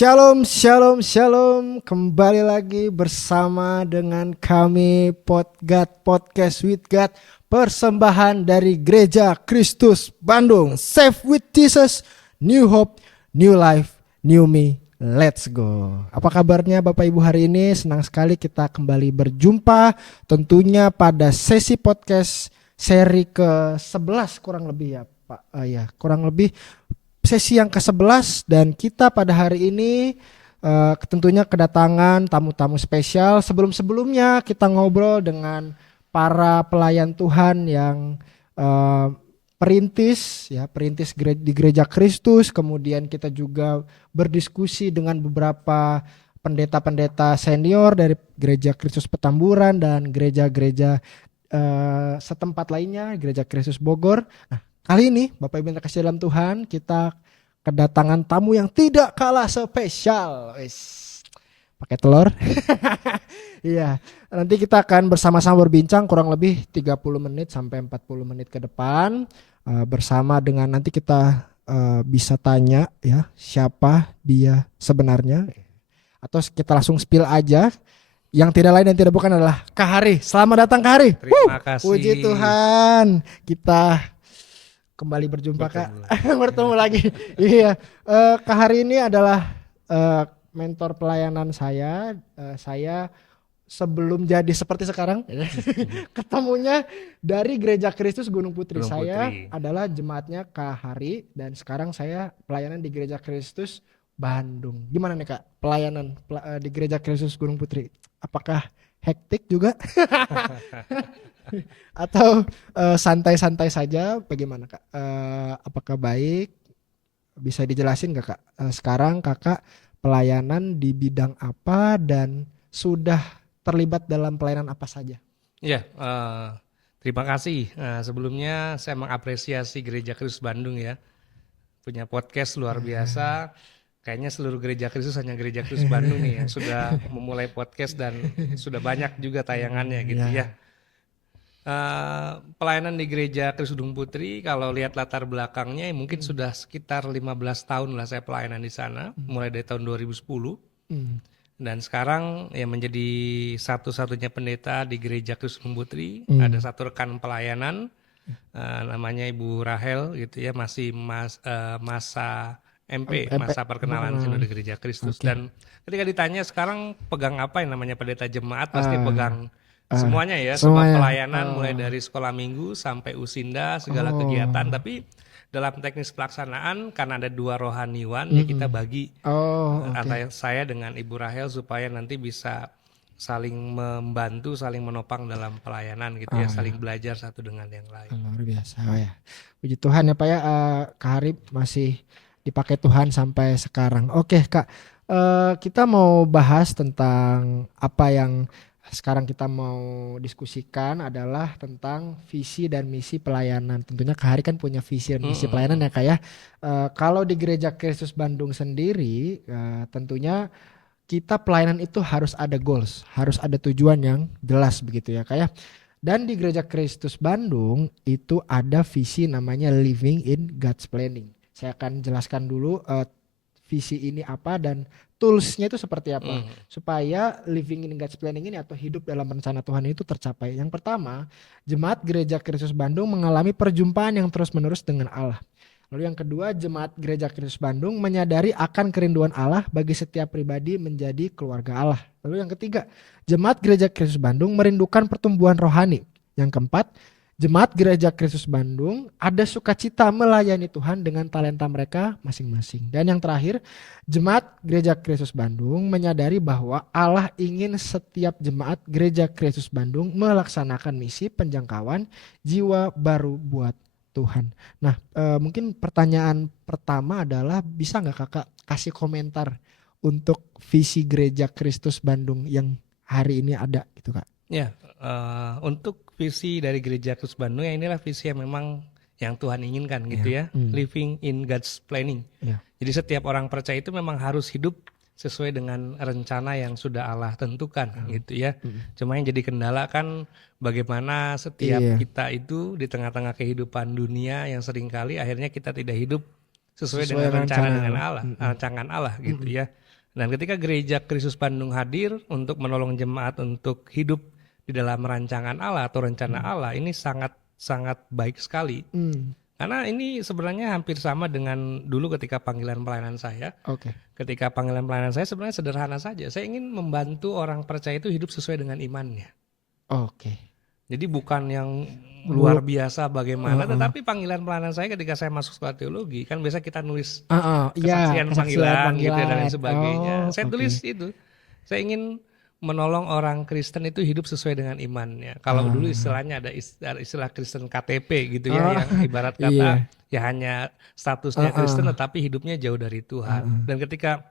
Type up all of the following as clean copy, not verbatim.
Shalom, shalom, shalom. Kembali lagi bersama dengan kami Podcast with God. Persembahan dari Gereja Kristus Bandung. Save with Jesus, New Hope, New Life, New Me. Let's go. Apa kabarnya Bapak Ibu hari ini? Senang sekali kita kembali berjumpa. Tentunya pada sesi podcast seri ke-11 kurang lebih ya Pak. Kurang lebih sesi yang ke-11 dan kita pada hari ini tentunya kedatangan tamu-tamu spesial. Sebelum-sebelumnya kita ngobrol dengan para pelayan Tuhan yang perintis di Gereja Kristus. Kemudian kita juga berdiskusi dengan beberapa pendeta-pendeta senior dari Gereja Kristus Petamburan dan gereja-gereja setempat lainnya, Gereja Kristus Bogor. Nah, kali ini Bapak Ibu yang terkasih dalam Tuhan, kita kedatangan tamu yang tidak kalah spesial. Pakai telur. Iya, nanti kita akan bersama-sama berbincang kurang lebih 30 menit sampai 40 menit ke depan bersama dengan nanti kita bisa tanya ya siapa dia sebenarnya, atau kita langsung spill aja. Yang tidak lain dan tidak bukan adalah Kak Hari. Selamat datang Kak Hari. Terima kasih. Puji Tuhan, kita kembali berjumpa Kak. Bertemu lagi. Iya, Kak Hari ini adalah mentor pelayanan saya. Saya sebelum jadi seperti sekarang ketemunya dari Gereja Kristus Gunung Putri. Saya adalah jemaatnya Kak Hari dan sekarang saya pelayanan di Gereja Kristus Bandung. Gimana nih Kak pelayanan di Gereja Kristus Gunung Putri? Apakah hektik juga? Atau santai-santai saja? Bagaimana Kak? Apakah baik? Bisa dijelasin gak Kak? Sekarang Kakak pelayanan di bidang apa dan sudah terlibat dalam pelayanan apa saja? Ya, terima kasih. Sebelumnya saya mengapresiasi Gereja Kristus Bandung ya, punya podcast luar biasa. Kayaknya seluruh Gereja Kristus hanya Gereja Kristus Bandung nih yang sudah memulai podcast dan sudah banyak juga tayangannya gitu ya. Pelayanan di Gereja Kristus Gunung Putri, kalau lihat latar belakangnya mungkin sudah sekitar 15 tahun lah saya pelayanan di sana, mulai dari tahun 2010. Dan sekarang ya menjadi satu-satunya pendeta di Gereja Kristus Gunung Putri. Ada satu rekan pelayanan namanya Ibu Rahel gitu ya, masih masa MP, masa perkenalan Sinode Gereja Kristus. Dan ketika ditanya sekarang pegang apa yang namanya pendeta jemaat, pasti pegang semuanya ya, semua pelayanan mulai dari sekolah minggu sampai usinda, segala kegiatan. Tapi dalam teknis pelaksanaan karena ada dua rohaniwan ya kita bagi antara saya dengan Ibu Rahel supaya nanti bisa saling membantu, saling menopang dalam pelayanan gitu ya, saling belajar satu dengan yang lain. Luar biasa ya. Puji Tuhan ya Pak ya, Kak Hari masih dipakai Tuhan sampai sekarang. Oke Kak, kita mau bahas tentang apa yang sekarang kita mau diskusikan adalah tentang visi dan misi pelayanan. Tentunya Kak Hari kan punya visi dan misi pelayanan ya Kak ya. Kalau di Gereja Kristus Bandung sendiri, tentunya kita pelayanan itu harus ada goals, harus ada tujuan yang jelas begitu ya Kak ya. Dan di Gereja Kristus Bandung itu ada visi namanya Living in God's Planning. Saya akan jelaskan dulu visi ini apa dan toolsnya itu seperti apa supaya living in God's planning ini atau hidup dalam rencana Tuhan itu tercapai. Yang pertama, jemaat Gereja Kristus Bandung mengalami perjumpaan yang terus-menerus dengan Allah. Lalu yang kedua, jemaat Gereja Kristus Bandung menyadari akan kerinduan Allah bagi setiap pribadi menjadi keluarga Allah. Lalu yang ketiga, jemaat Gereja Kristus Bandung merindukan pertumbuhan rohani. Yang keempat, jemaat Gereja Kristus Bandung ada sukacita melayani Tuhan dengan talenta mereka masing-masing. Dan yang terakhir, jemaat Gereja Kristus Bandung menyadari bahwa Allah ingin setiap jemaat Gereja Kristus Bandung melaksanakan misi penjangkauan jiwa baru buat Tuhan. Nah, mungkin pertanyaan pertama adalah bisa nggak Kakak kasih komentar untuk visi Gereja Kristus Bandung yang hari ini ada gitu Kak? Ya, untuk visi dari Gereja Kristus Bandung ya inilah visi yang memang yang Tuhan inginkan gitu ya, living in God's planning. Jadi setiap orang percaya itu memang harus hidup sesuai dengan rencana yang sudah Allah tentukan gitu ya. Cuma yang jadi kendala kan bagaimana setiap kita itu di tengah-tengah kehidupan dunia yang seringkali akhirnya kita tidak hidup sesuai dengan rencana dengan Allah, rancangan Allah gitu ya. Dan ketika Gereja Kristus Bandung hadir untuk menolong jemaat untuk hidup di dalam rancangan Allah atau rencana Allah, ini sangat sangat baik sekali. Karena ini sebenarnya hampir sama dengan dulu ketika panggilan pelayanan saya. Oke. Ketika panggilan pelayanan saya sebenarnya sederhana saja. Saya ingin membantu orang percaya itu hidup sesuai dengan imannya. Oke. Jadi bukan yang luar Bu- biasa bagaimana, tetapi panggilan pelayanan saya ketika saya masuk sekolah teologi, kan biasa kita nulis Iya, kesaksian panggilan gitu ya, dan lain sebagainya. Oh, Saya oke. tulis itu. Saya ingin menolong orang Kristen itu hidup sesuai dengan imannya. Kalau dulu istilahnya ada istilah Kristen KTP gitu ya, yang ibarat kata Iya. ya hanya statusnya Kristen tetapi hidupnya jauh dari Tuhan. Dan ketika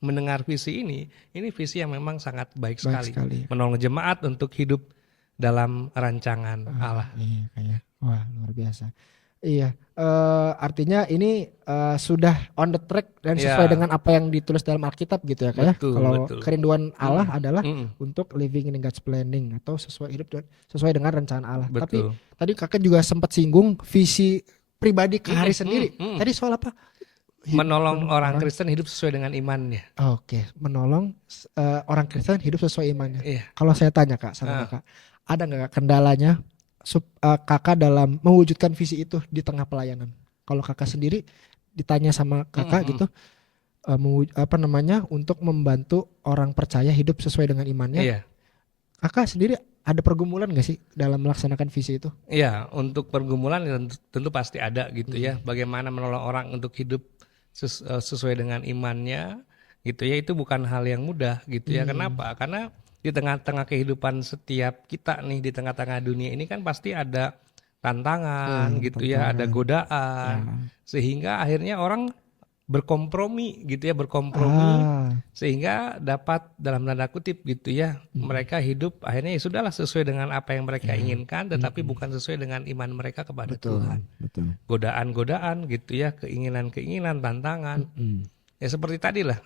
mendengar visi ini visi yang memang sangat baik Baik sekali. sekali. Menolong jemaat untuk hidup dalam rancangan Allah. Iya, kayak wah luar biasa. Iya, artinya ini sudah on the track dan sesuai Iya. dengan apa yang ditulis dalam Alkitab gitu ya, kayak Betul, kalau betul. kerinduan Allah adalah Mm-mm. untuk living in God's planning atau sesuai hidup sesuai dengan rencana Allah. Tapi Betul. tadi kakak juga sempat singgung visi pribadi Kahari sendiri. Tadi soal apa? Menolong orang Kristen hidup sesuai dengan imannya. Oke, menolong orang Kristen hidup sesuai imannya. Iya. Kalau saya tanya kak sama kakak, ada nggak Kak, kendalanya kakak dalam mewujudkan visi itu di tengah pelayanan? Kalau kakak sendiri ditanya sama kakak gitu, untuk membantu orang percaya hidup sesuai dengan imannya, Iya. kakak sendiri ada pergumulan nggak sih dalam melaksanakan visi itu? Iya, untuk pergumulan ya tentu pasti ada gitu ya. Bagaimana menolong orang untuk hidup sesuai dengan imannya gitu ya, itu bukan hal yang mudah gitu ya. Kenapa? Karena di tengah-tengah kehidupan setiap kita nih, di tengah-tengah dunia ini kan pasti ada tantangan gitu ya, ada godaan. Sehingga akhirnya orang berkompromi gitu ya, sehingga dapat dalam tanda kutip gitu ya, mereka hidup akhirnya ya sudahlah sesuai dengan apa yang mereka inginkan, tetapi bukan sesuai dengan iman mereka kepada Tuhan. Betul. Godaan-godaan gitu ya, keinginan-keinginan, tantangan. Ya seperti tadi lah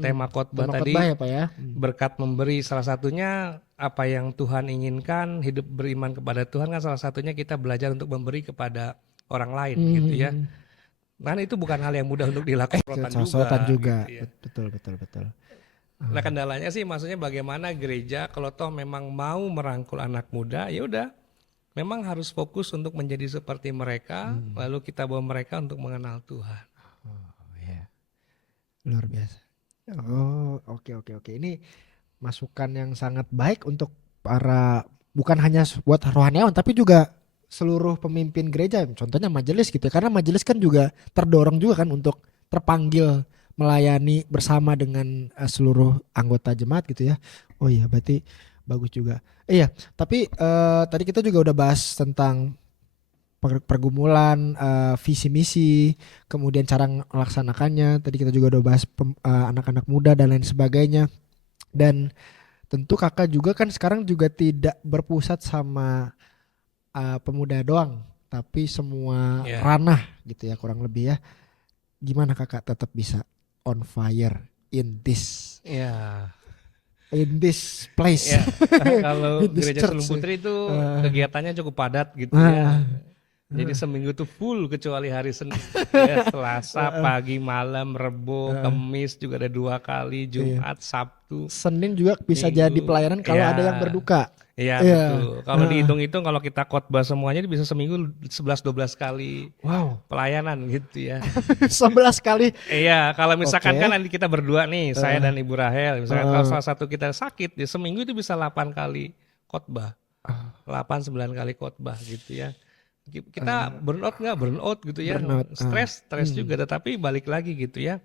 tema khotbah tadi, ya Pak ya. berkat memberi, salah satunya apa yang Tuhan inginkan, hidup beriman kepada Tuhan kan salah satunya kita belajar untuk memberi kepada orang lain gitu ya. Nah itu bukan hal yang mudah untuk dilakukan juga. gitu ya. Betul. Nah kendalanya sih maksudnya bagaimana gereja kalau toh memang mau merangkul anak muda, ya udah memang harus fokus untuk menjadi seperti mereka, lalu kita bawa mereka untuk mengenal Tuhan. Luar biasa. Oh, oke. Ini masukan yang sangat baik untuk para, bukan hanya buat rohaniawan tapi juga seluruh pemimpin gereja. Contohnya majelis gitu ya. Karena majelis kan juga terdorong juga kan untuk terpanggil melayani bersama dengan seluruh anggota jemaat gitu ya. Oh iya, berarti bagus juga. Iya, tapi tadi kita juga udah bahas tentang pergumulan, visi misi, kemudian cara melaksanakannya. Tadi kita juga udah bahas anak-anak muda dan lain sebagainya. Dan tentu kakak juga kan sekarang juga tidak berpusat sama pemuda doang, tapi semua ranah gitu ya kurang lebih ya. Gimana kakak tetap bisa on fire in this place? Kalau Gereja Sulung Putri itu kegiatannya cukup padat gitu ya. Jadi seminggu itu full kecuali hari Senin, ya, Selasa, pagi, malam, Rebo, Kamis juga ada 2 kali, Jumat, Sabtu. Senin juga bisa Minggu. jadi pelayanan kalau ada yang berduka. Iya betul. Kalau dihitung-hitung kalau kita khotbah semuanya bisa seminggu 11-12 kali pelayanan gitu ya. 11 kali. Iya, kalau misalkan kan nanti kita berdua nih, saya dan Ibu Rahel, misalkan kalau salah satu kita sakit, ya seminggu itu bisa 8 kali khotbah. 8-9 kali khotbah gitu ya. Kita burnout nggak? Burnout gitu ya. Stres juga, tetapi balik lagi gitu ya.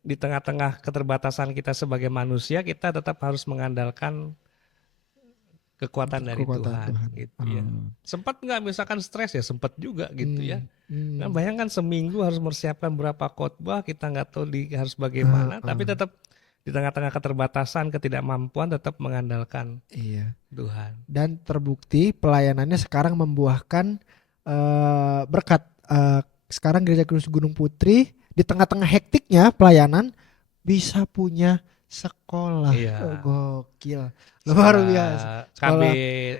Di tengah-tengah keterbatasan kita sebagai manusia, kita tetap harus mengandalkan kekuatan dari Tuhan gitu ya. Sempat nggak misalkan stres ya? Sempat juga gitu ya. Kan bayangkan seminggu harus mempersiapkan berapa khotbah, kita nggak tahu harus bagaimana, tapi tetap di tengah-tengah keterbatasan, ketidakmampuan tetap mengandalkan Tuhan. Dan terbukti pelayanannya sekarang membuahkan berkat. Sekarang Gereja Kristus Gunung Putri di tengah-tengah hektiknya pelayanan bisa punya Sekolah. Oh, Iya, gokil. Luar sekolah biasa. KB Sekolah.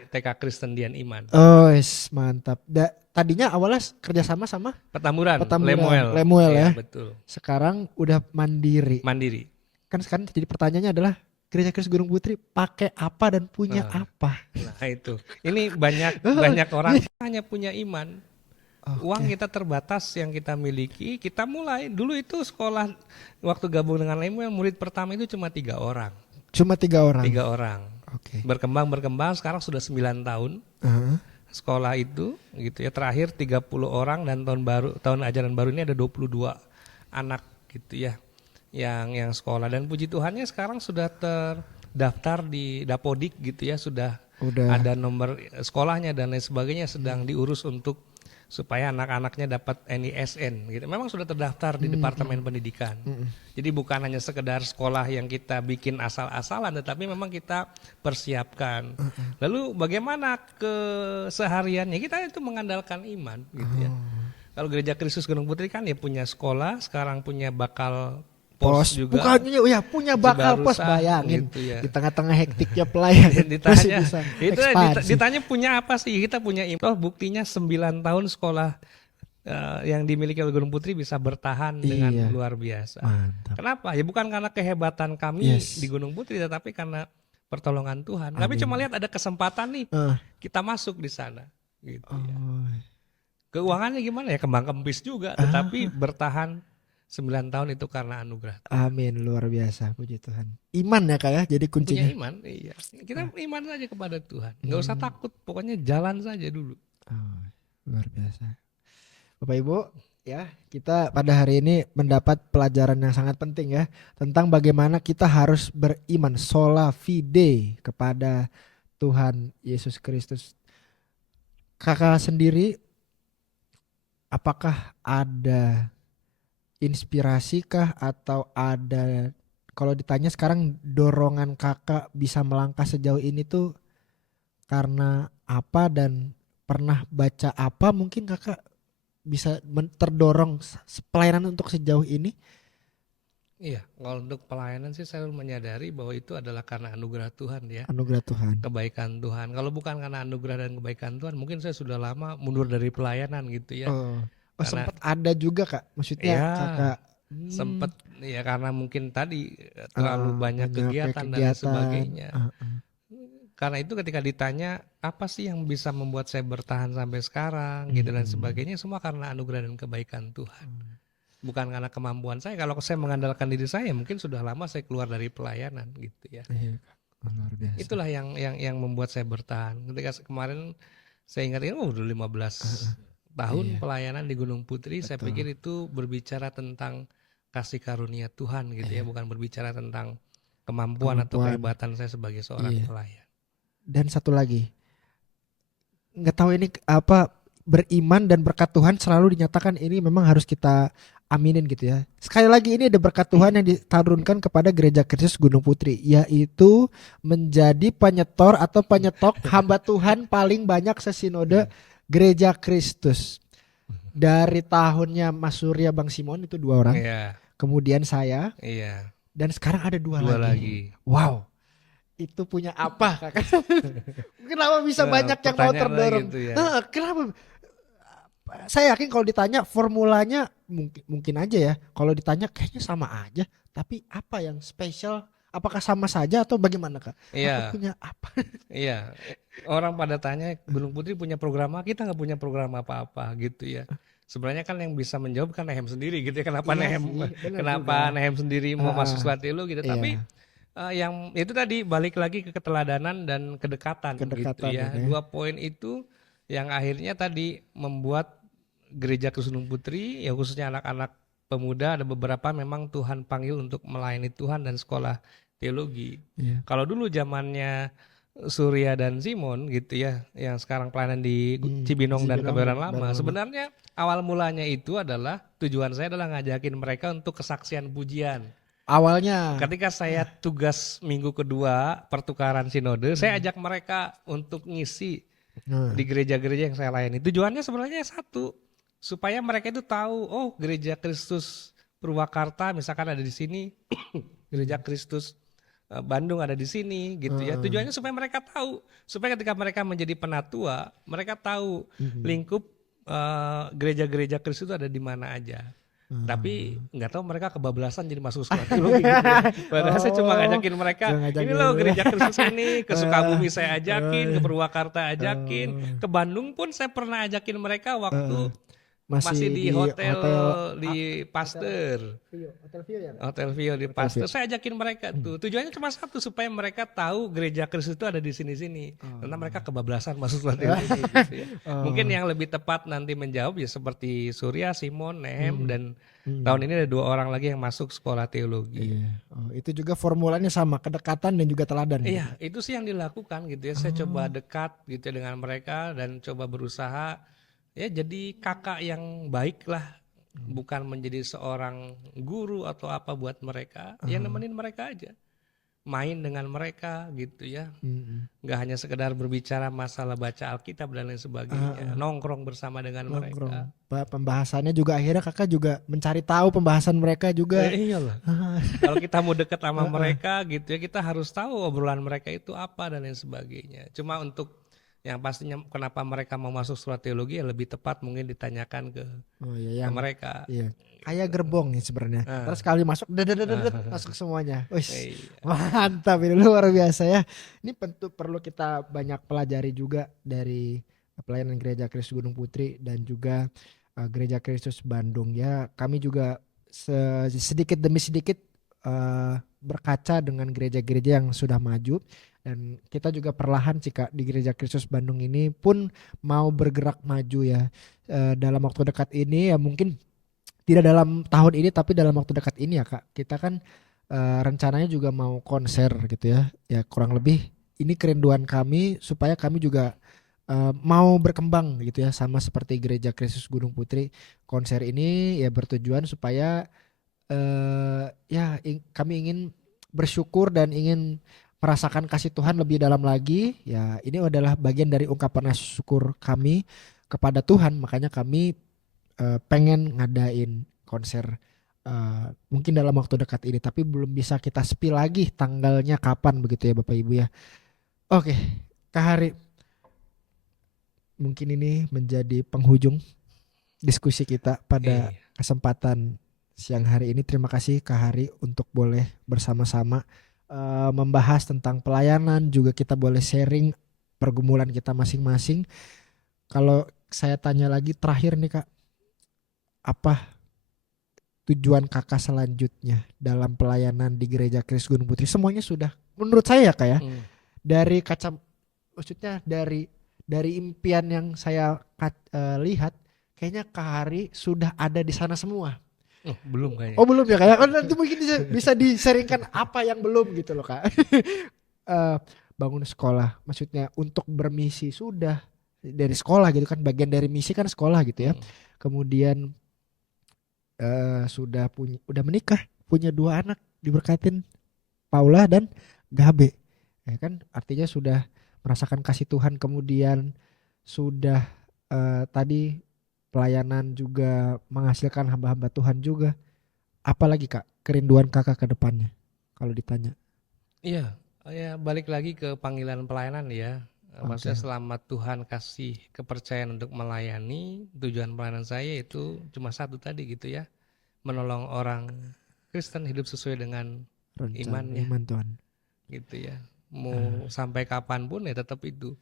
TK Kristen Dian Iman. Oh, mantap. Tadinya awalnya kerjasama sama Petamburan, Petamburan, Lemuel. Lemuel Iya, ya. betul. Sekarang udah mandiri. Mandiri. Kan sekarang jadi pertanyaannya adalah Gereja Kristus Gunung Putri pakai apa dan punya Nah, apa? nah itu. Ini banyak Oh, banyak orang iya. hanya punya iman. Uang Oke. kita terbatas yang kita miliki, kita mulai. Dulu itu sekolah waktu gabung dengan Lemuel, murid pertama itu cuma 3 orang. Cuma 3 orang. 3 orang. Oke. Berkembang, sekarang sudah 9 tahun Heeh. sekolah itu gitu ya. Terakhir 30 orang dan tahun ajaran baru ini ada 22 anak gitu ya yang sekolah, dan puji Tuhannya sekarang sudah terdaftar di Dapodik gitu ya, sudah Udah. ada nomor sekolahnya dan lain sebagainya, sedang diurus untuk supaya anak-anaknya dapat NISN gitu. Memang sudah terdaftar di Departemen Pendidikan. Jadi bukan hanya sekedar sekolah yang kita bikin asal-asalan, tetapi memang kita persiapkan. Lalu bagaimana kesehariannya? Kita itu mengandalkan iman gitu ya. Kalau Gereja Kristus Gunung Putri kan ya punya sekolah, sekarang punya bakal pos Pos, juga bukannya ya punya bakal pos, Cibarusa bayangin gitu ya. di tengah-tengah hektiknya pelayanan masih Ditanya bisa itu ekspansi. ditanya punya apa sih? Kita punya iman. Buktinya 9 tahun sekolah yang dimiliki oleh Gunung Putri bisa bertahan dengan Iya, luar biasa. mantap. Kenapa? Ya bukan karena kehebatan kami di Yes, Gunung Putri, tetapi karena pertolongan Tuhan. Kami cuma amin. lihat ada kesempatan nih, Eh, kita masuk di sana gitu ya. oh, Keuangannya gimana ya, kembang kempis juga, tetapi ah, bertahan 9 tahun itu karena anugerah Tuhan. amin, luar biasa, puji Tuhan. Iman ya kak ya, jadi Punya kuncinya. iman, iya. Kita Ah, iman saja kepada Tuhan. Nggak usah hmm, takut, pokoknya jalan saja dulu. oh, luar biasa. Bapak Ibu, ya kita pada hari ini mendapat pelajaran yang sangat penting ya tentang bagaimana kita harus beriman sola fide kepada Tuhan Yesus Kristus. Kakak sendiri, apakah ada inspirasi kah atau ada, kalau ditanya sekarang dorongan kakak bisa melangkah sejauh ini tuh karena apa dan pernah baca apa mungkin kakak bisa terdorong pelayanan untuk sejauh ini? Iya, kalau untuk pelayanan sih saya menyadari bahwa itu adalah karena anugerah Tuhan ya, Anugerah Tuhan. kebaikan Tuhan. Kalau bukan karena anugerah dan kebaikan Tuhan, mungkin saya sudah lama mundur dari pelayanan gitu ya. Oh, oh Karena sempat ada juga kak, maksudnya ya kakak sempet ya karena mungkin tadi terlalu ah, banyak banyak kayak kegiatan dan lain kegiatan. sebagainya. Karena itu ketika ditanya apa sih yang bisa membuat saya bertahan sampai sekarang gitu dan Mm-mm. sebagainya, semua karena anugerah dan kebaikan Tuhan. Bukan karena kemampuan saya. Kalau saya mengandalkan diri saya, mungkin sudah lama saya keluar dari pelayanan gitu ya. Iya, Kak. Oh, luar biasa. Itulah yang membuat saya bertahan. Ketika kemarin saya ingat ini udah 15 tahun Iya, pelayanan di Gunung Putri, saya betul. pikir itu berbicara tentang kasih karunia Tuhan gitu ya, Iya, bukan berbicara tentang kemampuan atau kemampuan. kehebatan saya sebagai seorang Iya. pelayan. Dan satu lagi, nggak tahu ini apa, beriman dan berkat Tuhan selalu dinyatakan ini memang harus kita aminin gitu ya. Sekali lagi ini ada berkat Tuhan yang diturunkan kepada Gereja Kristus Gunung Putri, yaitu menjadi penyetor atau penyetok hamba Tuhan paling banyak sesinode Gereja Kristus. Dari tahunnya Mas Surya Bang Simon itu 2 orang, Iya, kemudian saya, iya, dan sekarang ada 2 dua lagi. lagi. Wow, itu punya apa kakak? Kenapa bisa banyak yang mau Pertanyaannya terdorong? gitu ya. Kenapa? Saya yakin kalau ditanya formulanya mungkin aja ya. Kalau ditanya kayaknya sama aja. Tapi apa yang spesial? Apakah sama saja atau bagaimana kak? Kakak Iya, punya apa? iya. Orang pada tanya Gunung Putri punya program apa? Kita nggak punya program apa-apa gitu ya. Sebenarnya kan yang bisa menjawab kan Nehem sendiri gitu ya. Kenapa Iya Nehem, sih, benar juga. kenapa Nehem sendiri mau masuk Ah, Slatelo gitu. Tapi iya, yang itu tadi balik lagi ke keteladanan dan kedekatan gitu kedekatan ya. ini. 2 poin itu yang akhirnya tadi membuat Gereja Kristus Gunung Putri ya, khususnya anak-anak pemuda, ada beberapa memang Tuhan panggil untuk melayani Tuhan dan sekolah teologi. Iya. Kalau dulu zamannya Surya dan Simon gitu ya, yang sekarang pelayanan di Cibinong dan Cibinong dan Kebayoran Lama, Kebayoran Lama. sebenarnya awal mulanya itu adalah tujuan saya adalah ngajakin mereka untuk kesaksian pujian. Awalnya. Ketika saya tugas minggu kedua pertukaran sinode, saya ajak mereka untuk ngisi Nah, di gereja-gereja yang saya layani. Tujuannya sebenarnya satu, supaya mereka itu tahu, oh Gereja Kristus Purwakarta misalkan ada di sini, Gereja Kristus Bandung ada di sini gitu ya. Tujuannya supaya mereka tahu, supaya ketika mereka menjadi penatua, mereka tahu lingkup gereja-gereja Kristus itu ada di mana aja. Tapi nggak tahu mereka kebablasan jadi masuk sekolah teologi gitu ya. Padahal saya cuma Oh, ngajakin mereka, cuma ngajakin ini loh ya. gereja Kristus ini, ke Sukabumi saya ajakin, ke Purwakarta ajakin, Eh, ke Bandung pun saya pernah ajakin mereka eh, waktu masih masih di di hotel hotel di Pasteur. Hotel View ya, Kak? Hotel Vio di Hotel View. Pasteur, saya ajakin mereka tuh. Tujuannya cuma satu, supaya mereka tahu gereja Kristus itu ada di sini-sini. Karena mereka kebablasan masuk sekolah teologi gitu ya. Mungkin yang lebih tepat nanti menjawab ya seperti Surya, Simon, Nehem, dan tahun ini ada 2 orang lagi yang masuk sekolah teologi. Iya. Oh, itu juga formulanya sama, kedekatan dan juga teladan. Iya, itu sih yang dilakukan gitu ya. Saya coba dekat gitu ya dengan mereka dan coba berusaha ya jadi kakak yang baik lah. Bukan menjadi seorang guru atau apa buat mereka, ya nemenin mereka aja. Main dengan mereka gitu ya. Nggak hanya sekedar berbicara masalah baca Alkitab dan lain sebagainya. Nongkrong bersama dengan mereka. Pembahasannya juga akhirnya kakak juga mencari tahu pembahasan mereka juga. Iyalah. Kalau kita mau deket sama mereka gitu ya, kita harus tahu obrolan mereka itu apa dan lain sebagainya. Cuma untuk yang pastinya kenapa mereka mau masuk sekolah teologi ya lebih tepat mungkin ditanyakan ke mereka. Iya. Kayak gerbong nih sebenarnya. Terus kali masuk masuk semuanya. Wih, mantap, ini luar biasa ya. Ini perlu kita banyak pelajari juga dari pelayanan Gereja Kristus Gunung Putri dan juga Gereja Kristus Bandung ya. Kami juga sedikit demi sedikit berkaca dengan gereja-gereja yang sudah maju. Dan kita juga perlahan jika di Gereja Kristus Bandung ini pun mau bergerak maju ya. Dalam waktu dekat ini ya mungkin tidak dalam tahun ini tapi dalam waktu dekat ini ya Kak. Kita kan rencananya juga mau konser gitu ya. Ya kurang lebih ini kerinduan kami supaya kami juga mau berkembang gitu ya sama seperti Gereja Kristus Gunung Putri. Konser ini ya bertujuan supaya kami ingin bersyukur dan ingin merasakan kasih Tuhan lebih dalam lagi. Ya, ini adalah bagian dari ungkapan syukur kami kepada Tuhan. Makanya kami pengen ngadain konser mungkin dalam waktu dekat ini, tapi belum bisa kita spill lagi tanggalnya kapan begitu ya Bapak Ibu ya. Oke, Kak Hari, mungkin ini menjadi penghujung diskusi kita pada kesempatan siang hari ini. Terima kasih Kak Hari untuk boleh bersama-sama membahas tentang pelayanan, juga kita boleh sharing pergumulan kita masing-masing. Kalau saya tanya lagi terakhir nih Kak, apa tujuan kakak selanjutnya dalam pelayanan di Gereja Kristus Gunung Putri? Semuanya sudah menurut saya ya Kak ya, dari maksudnya dari impian yang saya lihat, kayaknya Kak Hari sudah ada di sana semua. Belum kayaknya. Oh belum ya kayak nanti mungkin bisa disaringkan apa yang belum gitu loh Kak. Bangun sekolah, maksudnya untuk bermisi sudah dari sekolah gitu kan, bagian dari misi kan sekolah gitu ya. Kemudian udah menikah, punya 2 anak, diberkatin Paula dan Gabe. Ya kan artinya sudah merasakan kasih Tuhan, kemudian sudah tadi pelayanan juga menghasilkan hamba-hamba Tuhan juga. Apalagi Kak kerinduan kakak ke depannya kalau ditanya? Iya, ya balik lagi ke panggilan pelayanan ya. Maksudnya selama Tuhan kasih kepercayaan untuk melayani, tujuan pelayanan saya itu cuma satu tadi gitu ya. Menolong orang Kristen hidup sesuai dengan imannya. Iman Tuhan. Gitu ya. Mau sampai kapanpun ya tetap itu.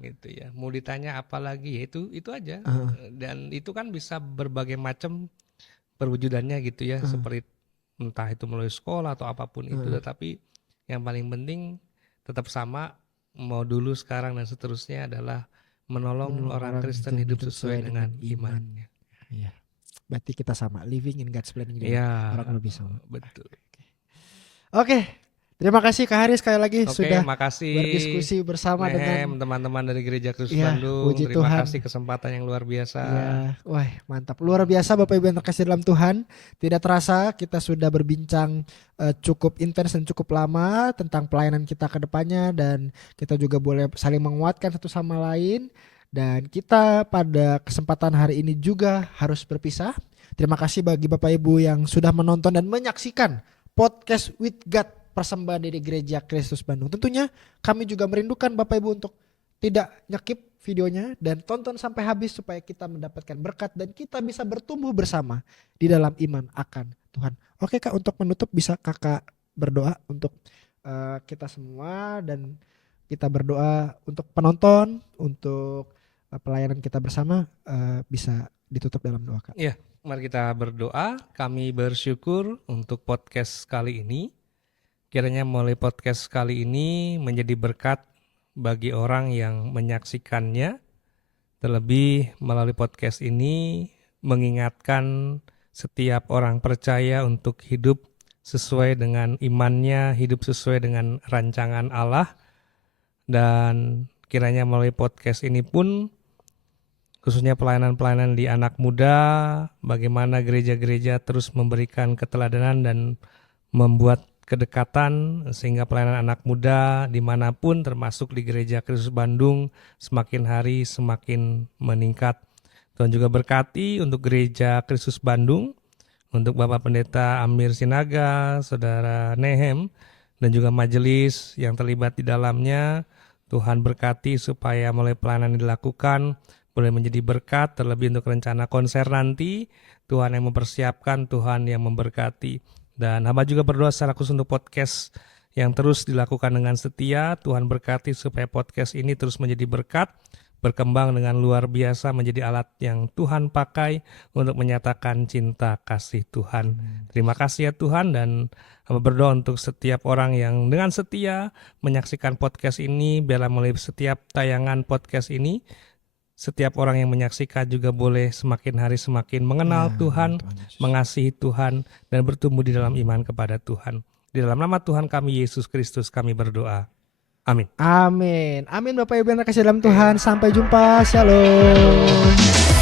Gitu ya. Mau ditanya apa lagi ya itu aja. Dan itu kan bisa berbagai macam perwujudannya gitu ya, seperti entah itu melalui sekolah atau apapun itu, tetapi yang paling penting tetap sama, mau dulu sekarang dan seterusnya adalah menolong orang Kristen hidup sesuai dengan imannya. Iya. Berarti kita sama, living in God's plan ini. Ya, orang lebih sama. Betul. Oke. Terima kasih Kak Hari sekali lagi sudah makasih berdiskusi bersama dengan teman-teman dari Gereja Kristus Bandung. Puji Terima Tuhan. kasih kesempatan yang luar biasa. Ya, wah mantap, luar biasa Bapak Ibu yang terkasih dalam Tuhan. Tidak terasa kita sudah berbincang cukup intens dan cukup lama tentang pelayanan kita ke depannya, dan kita juga boleh saling menguatkan satu sama lain. Dan kita pada kesempatan hari ini juga harus berpisah. Terima kasih bagi Bapak Ibu yang sudah menonton dan menyaksikan Podcast with God persembahan dari Gereja Kristus Bandung. Tentunya kami juga merindukan Bapak Ibu untuk tidak nyekip videonya dan tonton sampai habis supaya kita mendapatkan berkat dan kita bisa bertumbuh bersama di dalam iman akan Tuhan. Oke Kak, untuk menutup bisa Kakak berdoa untuk kita semua dan kita berdoa untuk penonton, untuk pelayanan kita bersama, bisa ditutup dalam doa Kak. Ya, mari kita berdoa. Kami bersyukur untuk podcast kali ini. Kiranya melalui podcast kali ini menjadi berkat bagi orang yang menyaksikannya. Terlebih melalui podcast ini mengingatkan setiap orang percaya untuk hidup sesuai dengan imannya, hidup sesuai dengan rancangan Allah. Dan kiranya melalui podcast ini pun khususnya pelayanan-pelayanan di anak muda, bagaimana gereja-gereja terus memberikan keteladanan dan membuat kedekatan sehingga pelayanan anak muda dimanapun termasuk di Gereja Kristus Bandung semakin hari semakin meningkat. Tuhan juga berkati untuk Gereja Kristus Bandung, untuk Bapak Pendeta Amir Sinaga, Saudara Nehem, dan juga majelis yang terlibat di dalamnya. Tuhan berkati supaya melalui pelayanan yang dilakukan boleh menjadi berkat, terlebih untuk rencana konser nanti. Tuhan yang mempersiapkan, Tuhan yang memberkati. Dan hamba juga berdoa secara khusus untuk podcast yang terus dilakukan dengan setia. Tuhan berkati supaya podcast ini terus menjadi berkat, berkembang dengan luar biasa, menjadi alat yang Tuhan pakai untuk menyatakan cinta kasih Tuhan. Terima kasih ya Tuhan, dan hamba berdoa untuk setiap orang yang dengan setia menyaksikan podcast ini, biarlah melalui setiap tayangan podcast ini, setiap orang yang menyaksikan juga boleh semakin hari semakin mengenal Tuhan, mengasihi Tuhan, dan bertumbuh di dalam iman kepada Tuhan. Di dalam nama Tuhan kami, Yesus Kristus, kami berdoa. Amin. Amin. Amin Bapak Ibu yang terkasih dalam Tuhan. Sampai jumpa. Shalom.